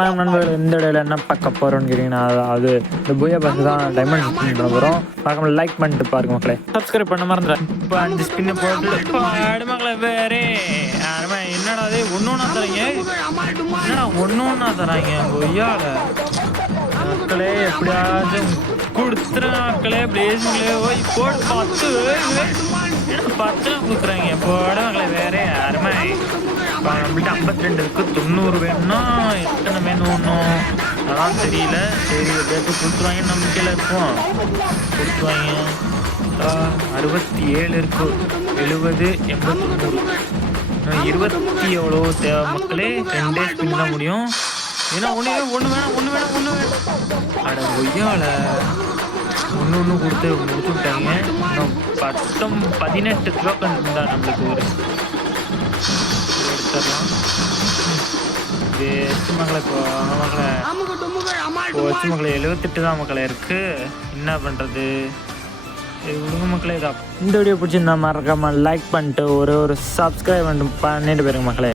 நண்பர்கள் இந்த இடையில என்ன பார்க்க போகிறோன்னு கேட்டிங்கன்னா அது இந்த பூயா பஸ் தான் டைமண்ட் ஸ்பின் பண்ண போகிறோம். பார்க்காம லைக் பண்ணிட்டு பாருங்க மக்களே. சப்ஸ்கிரைப் பண்ண மறந்துடுறேன். இப்போ 5 ஸ்பின்னை போட்டு மக்களை வேறே என்னடா அது ஒன்று தராங்க, என்னடா ஒன்று தராங்க பொய்யால மக்களே. எப்படியாச்சும் கொடுத்துற மக்களே. பிளேஸுங்களே ஓய் போட்டு 10 கொடுக்குறாங்க போட மக்களை வேறே அருமை. நம்மள்ட்ட 52 இருக்கு, 90 வேணும்னா எத்தனை வேணும் ஒன்றும் அதான் தெரியல. சரி எப்படியாச்சும் கொடுத்துருவாங்கன்னு நம்பிக்கையில் இருப்போம். கொடுத்துருவாங்க. 67 இருக்கு, 70, 80, 90 20 எவ்வளோ தேவை மக்களே. 2 ஸ்பின் தான் முடியும். ஏன்னா ஒன்று வேணும். அட ஒய்யால ஒன்று கொடுத்து முடிச்சு விட்டாங்க. இன்னும் 18 டோக்கன் இருந்தால் நம்மளுக்கு ஒரு எடுத்துடலாம். வேஸ்ட்டு மக்களை போச்சு மக்களை. 78 தான் மக்களை இருக்கு. என்ன பண்ணுறது விடுங்க மக்களே. இதான் இந்த வீடியோ பிடிச்சிருந்தா மறக்காமல் லைக் பண்ணிட்டு ஒரு சப்ஸ்கிரைப் பண்ணிட்டு போயிருங்க மக்களே.